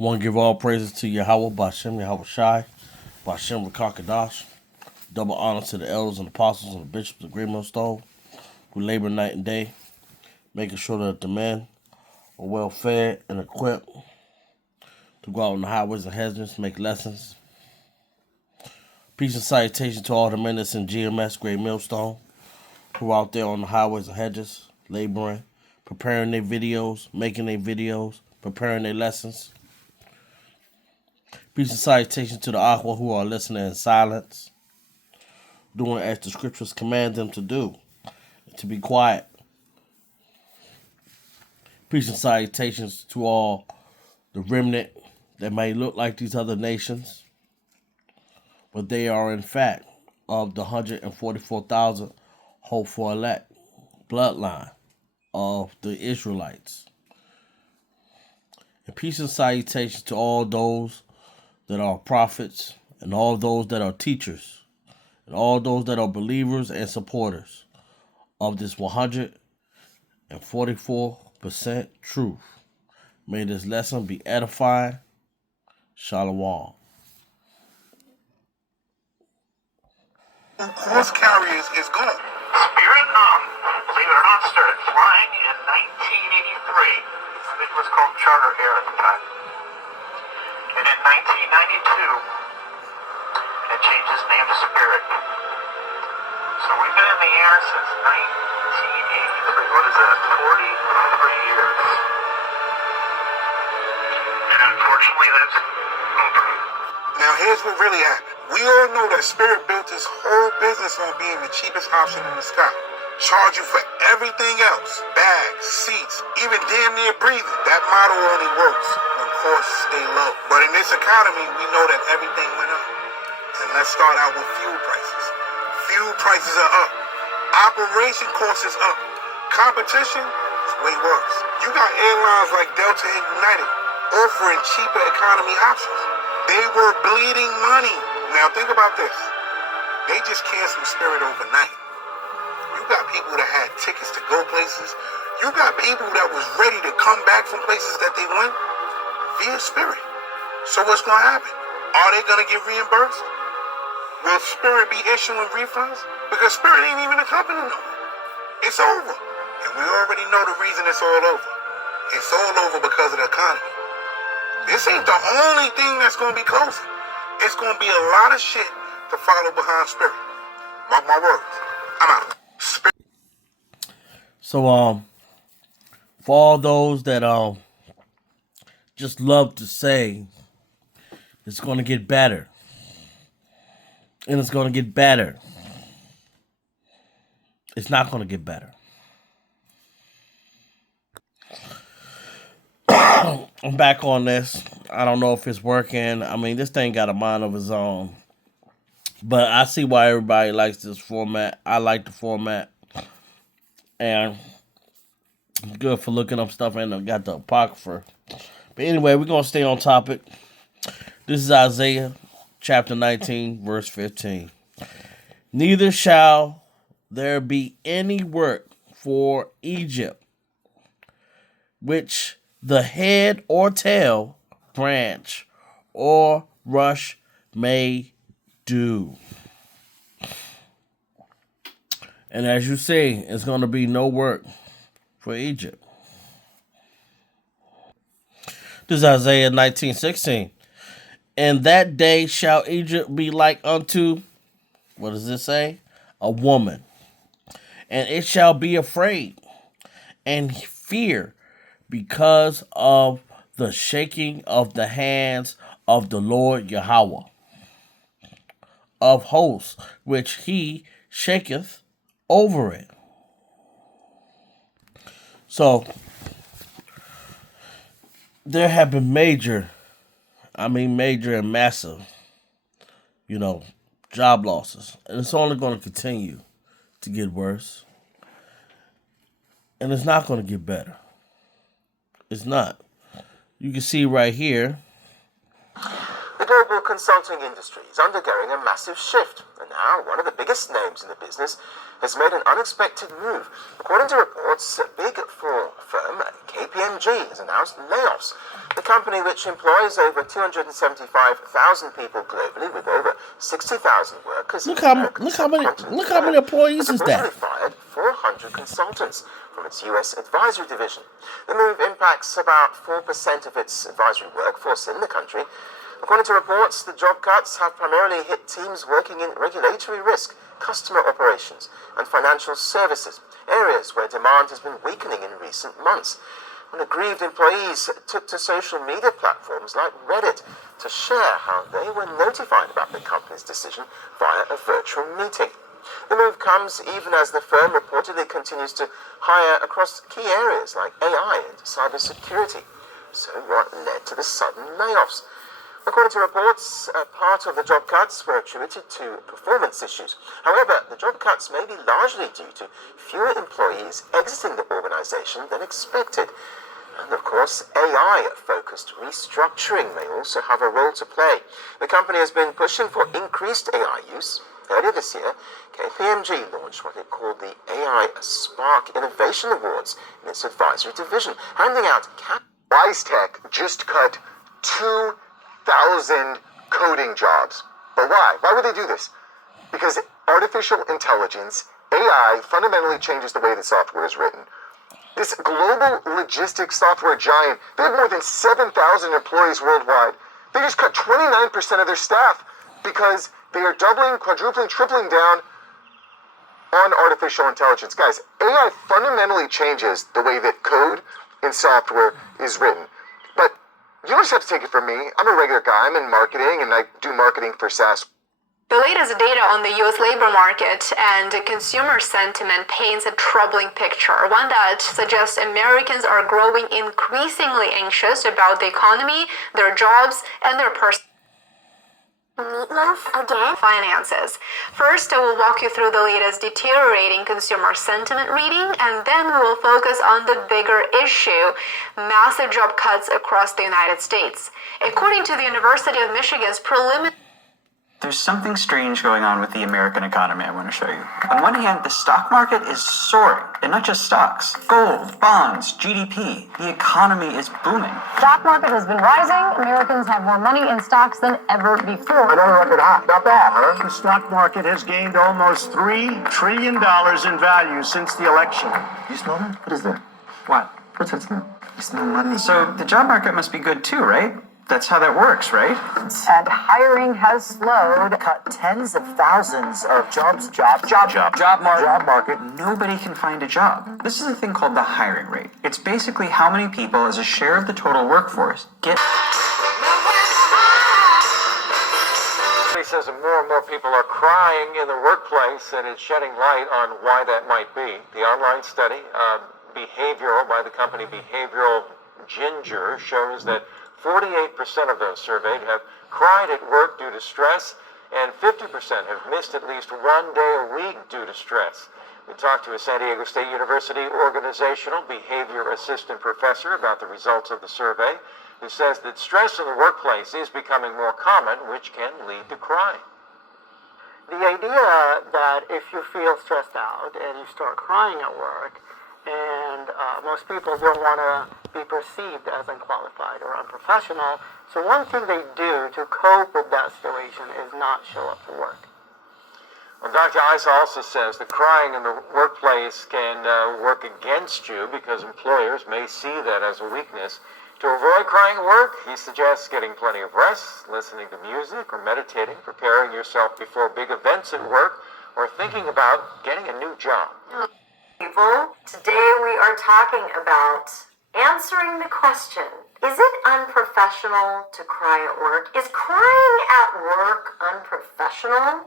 Want to give all praises to Yahweh, Bashem, Yahweh Shai, Bashem, Rakakadash. Double honor to the elders and apostles and the bishops of Great Millstone who labor night and day, making sure that the men are well fed and equipped to go out on the highways and hedges, make lessons. Peace and salutation to all the men that's in GMS, Great Millstone, who are out there on the highways and hedges, laboring, preparing their videos, making their videos, preparing their lessons. Peace and salutation to the Aqua who are listening in silence, doing as the scriptures command them to do, to be quiet. Peace and salutations to all the remnant that may look like these other nations, but they are in fact of the 144,000 hopeful elect bloodline of the Israelites. And peace and salutations to all those that are prophets and all those that are teachers and all those that are believers and supporters of this 144% truth. May this lesson be edifying. Shalom. Horse carriers is gone. Spirit, believe it or not, started flying in 1983. It was called Charter Air at the time. And in 1992, it changed its name to Spirit. So we've been in the air since 1983. What is that? 43 years. And unfortunately, that's over. Now here's what really happened. We all know that Spirit built his whole business on being the cheapest option in the sky. Charge you for everything else. Bags, seats, even damn near breathing. That model only works when costs stay low. But in this economy, we know that everything went up. And let's start out with fuel prices. Fuel prices are up. Operation costs is up. Competition is way worse. You got airlines like Delta and United offering cheaper economy options. They were bleeding money. Now think about this. They just canceled Spirit overnight. You got people that had tickets to go places. You got people that was ready to come back from places that they went via Spirit. So what's going to happen? Are they going to get reimbursed? Will Spirit be issuing refunds? Because Spirit ain't even a company no more. It's over. And we already know the reason it's all over. It's all over because of the economy. This ain't the only thing that's going to be closing. It's going to be a lot of shit to follow behind Spirit. Mark my words. I'm out. Spirit. So, for all those that just love to say it's going to get better, and it's going to get better, it's not going to get better. I'm back on this. I don't know if it's working. I mean, this thing got a mind of its own. But I see why everybody likes this format. I like the format. And it's good for looking up stuff. And I got the Apocrypha. But anyway, we're going to stay on topic. This is Isaiah chapter 19, verse 15. Neither shall there be any work for Egypt, which the head or tail, branch, or rush may do. And as you see, it's going to be no work for Egypt. This is Isaiah 19:16. And that day shall Egypt be like unto, what does it say? A woman. And it shall be afraid and fear because of the shaking of the hands of the Lord Yahweh of hosts, which he shaketh over it. So, there have been major and massive, job losses. And it's only going to continue to get worse. And it's not going to get better. It's not. You can see right here. The global consulting industry is undergoing a massive shift, and now one of the biggest names in the business has made an unexpected move. According to reports, a big four firm, KPMG, has announced layoffs. The company, which employs over 275,000 people globally with over 60,000 workers, Look how many employees is that? Fired 400 consultants from its U.S. advisory division. The move impacts about 4% of its advisory workforce in the country. According to reports, the job cuts have primarily hit teams working in regulatory risk, customer operations, and financial services, areas where demand has been weakening in recent months. And aggrieved employees took to social media platforms like Reddit to share how they were notified about the company's decision via a virtual meeting. The move comes even as the firm reportedly continues to hire across key areas like AI and cybersecurity. So what led to the sudden layoffs? According to reports, part of the job cuts were attributed to performance issues. However, the job cuts may be largely due to fewer employees exiting the organization than expected. And of course, AI-focused restructuring may also have a role to play. The company has been pushing for increased AI use. Earlier this year, KPMG launched what it called the AI Spark Innovation Awards in its advisory division, handing out WiseTech just cut 2,000 coding jobs. But why? Why would they do this? Because artificial intelligence, AI, fundamentally changes the way that software is written. This global logistics software giant, they have more than 7,000 employees worldwide. They just cut 29% of their staff because they are doubling, quadrupling, tripling down on artificial intelligence. Guys, AI fundamentally changes the way that code and software is written. But you don't just have to take it from me. I'm a regular guy. I'm in marketing, and I do marketing for SaaS. The latest data on the U.S. labor market and consumer sentiment paints a troubling picture, one that suggests Americans are growing increasingly anxious about the economy, their jobs, and their personal finances. First, I will walk you through the latest deteriorating consumer sentiment reading, and then we will focus on the bigger issue, massive job cuts across the United States. According to the University of Michigan's preliminary There's something strange going on with the American economy I want to show you. On one hand, the stock market is soaring, and not just stocks. Gold, bonds, GDP. The economy is booming. Stock market has been rising. Americans have more money in stocks than ever before. Another record high. Not bad, huh? The stock market has gained almost $3 trillion in value since the election. You smell that? What is that? What? What's that smell? You smell money. So the job market must be good too, right? That's how that works, right? And hiring has slowed. Cut tens of thousands of jobs. Job market. Nobody can find a job. This is a thing called the hiring rate. It's basically how many people as a share of the total workforce get. He says that more and more people are crying in the workplace, and it's shedding light on why that might be. The online study, behavioral, by the company Behavioral Ginger, shows that 48% of those surveyed have cried at work due to stress, and 50% have missed at least one day a week due to stress. We talked to a San Diego State University organizational behavior assistant professor about the results of the survey, who says that stress in the workplace is becoming more common, which can lead to crying. The idea that if you feel stressed out and you start crying at work, and most people don't want to be perceived as unqualified or unprofessional, so one thing they do to cope with that situation is not show up to work. Well, Dr. Isa also says that crying in the workplace can work against you because employers may see that as a weakness. To avoid crying at work, he suggests getting plenty of rest, listening to music, or meditating, preparing yourself before big events at work, or thinking about getting a new job. People, today we are talking about answering the question, is it unprofessional to cry at work? Is crying at work unprofessional?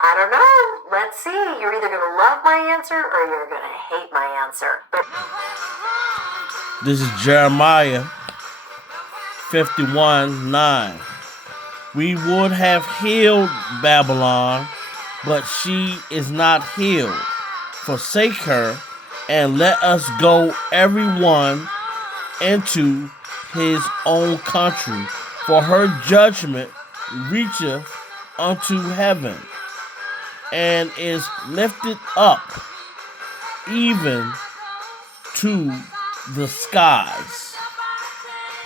I don't know. Let's see. You're either going to love my answer or you're going to hate my answer. This is Jeremiah 51:9. We would have healed Babylon, but she is not healed. Forsake her, and let us go everyone into his own country, for her judgment reacheth unto heaven, and is lifted up even to the skies.